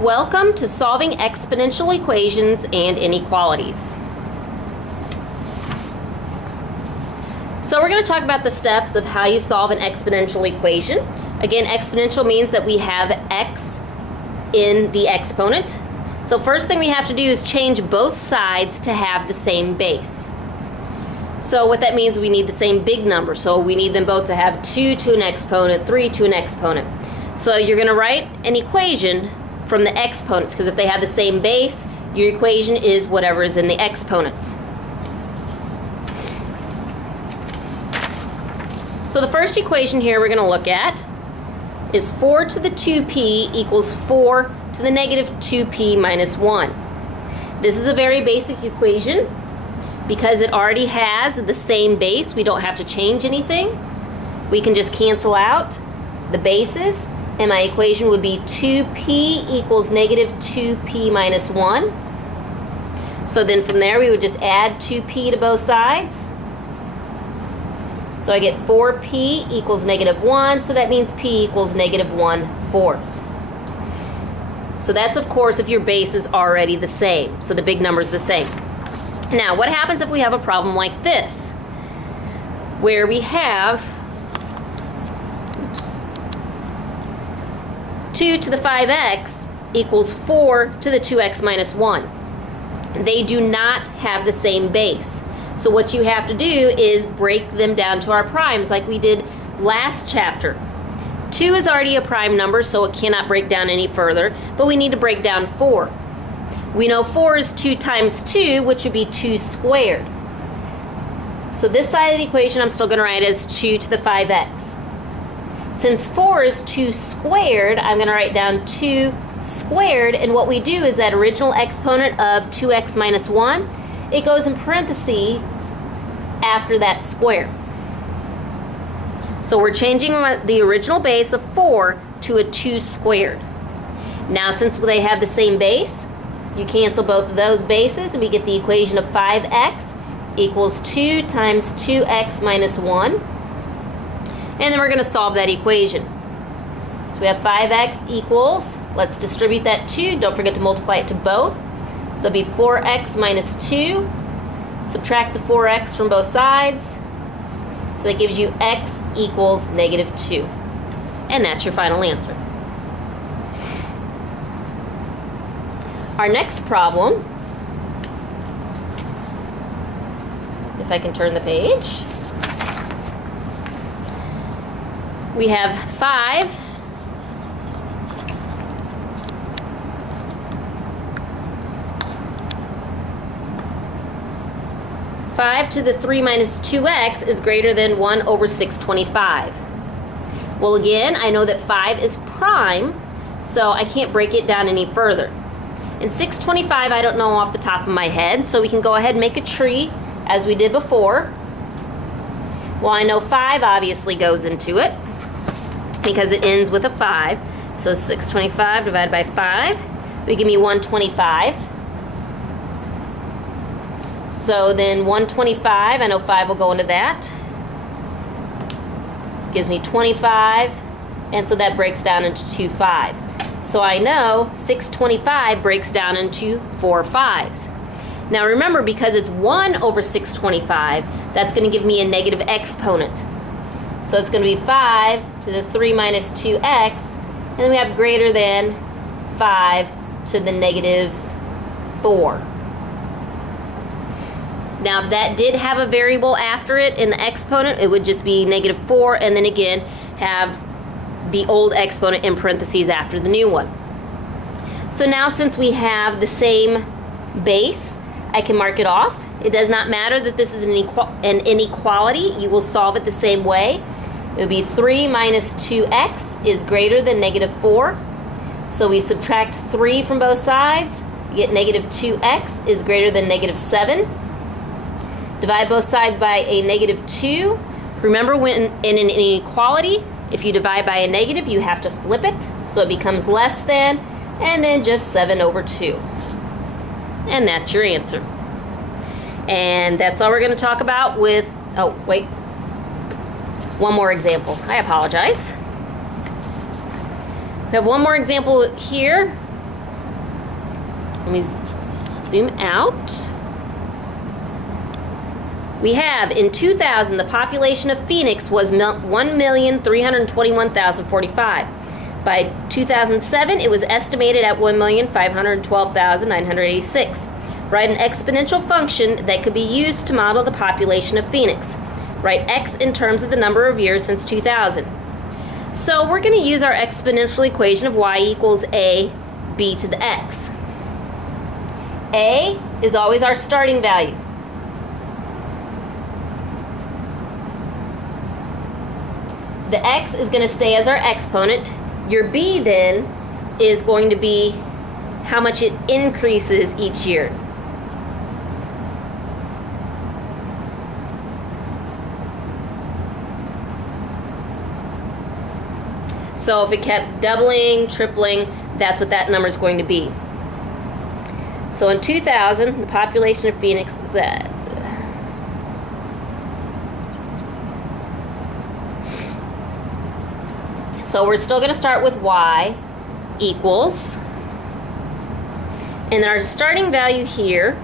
Welcome to solving exponential equations and inequalities. So we're going to talk about the steps of how you solve an exponential equation. Again, exponential means that we have x in the exponent. So first thing we have to do is change both sides to have the same base. So what that means, we need the same big number. So we need them both to have 2 to an exponent, 3 to an exponent. So you're going to write an equation from the exponents, because if they have the same base, your equation is whatever is in the exponents. So the first equation here we're going to look at is 4 to the 2p equals 4 to the negative 2p minus 1. This is a very basic equation. Because it already has the same base, we don't have to change anything. We can just cancel out the bases, and my equation would be 2p equals negative 2p minus 1. So then from there we would just add 2p to both sides. So I get 4p equals negative 1, so that means p equals negative 1/4. So that's, of course, if your base is already the same, so the big number is the same. Now, what happens if we have a problem like this, where we have 2 to the 5x equals 4 to the 2x minus 1. They do not have the same base. So what you have to do is break them down to our primes like we did last chapter. 2 is already a prime number, so it cannot break down any further, but we need to break down 4. We know 4 is 2 times 2, which would be 2 squared. So this side of the equation I'm still going to write as 2 to the 5x. Since 4 is 2 squared, I'm going to write down 2 squared, and what we do is that original exponent of 2x minus 1, it goes in parentheses after that square. So we're changing the original base of 4 to a 2 squared. Now since they have the same base, you cancel both of those bases and we get the equation of 5x equals 2 times 2x minus 1. And then we're going to solve that equation. So we have 5x equals, let's distribute that 2. Don't forget to multiply it to both. So it'll be 4x minus 2. Subtract the 4x from both sides. So that gives you x equals negative 2. And that's your final answer. Our next problem, if I can turn the page, we have 5 to the 3 minus 2x is greater than 1 over 625. Well, again, I know that 5 is prime, so I can't break it down any further. And 625 I don't know off the top of my head, so we can go ahead and make a tree as we did before. Well, I know 5 obviously goes into it because it ends with a 5. So 625 divided by 5 would give me 125. So then 125, I know 5 will go into that. Gives me 25, and so that breaks down into 2 5s. So I know 625 breaks down into 4 5s. Now remember, because it's 1 over 625, that's going to give me a negative exponent. So it's going to be 5 to the 3 minus 2x, and then we have greater than 5 to the negative 4. Now if that did have a variable after it in the exponent, it would just be negative 4, and then again have the old exponent in parentheses after the new one. So now since we have the same base, I can mark it off. It does not matter that this is an inequality. You will solve it the same way. It would be 3 minus 2x is greater than negative 4. So we subtract 3 from both sides. You get negative 2x is greater than negative 7. Divide both sides by a negative 2. Remember, when in an inequality, if you divide by a negative, you have to flip it, so it becomes less than, and then just 7 over 2. And that's your answer. And that's all we're going to talk about with, oh, wait, one more example. I apologize. We have one more example here. Let me zoom out. We have, in 2000, the population of Phoenix was 1,321,045. By 2007, it was estimated at 1,512,986. Write an exponential function that could be used to model the population of Phoenix. Write x in terms of the number of years since 2000. So we're going to use our exponential equation of y equals a b to the x. A is always our starting value. The x is going to stay as our exponent. Your b then is going to be how much it increases each year. So if it kept doubling, tripling, that's what that number is going to be. So in 2000, the population of Phoenix was that. So we're still going to start with y equals, and then our starting value here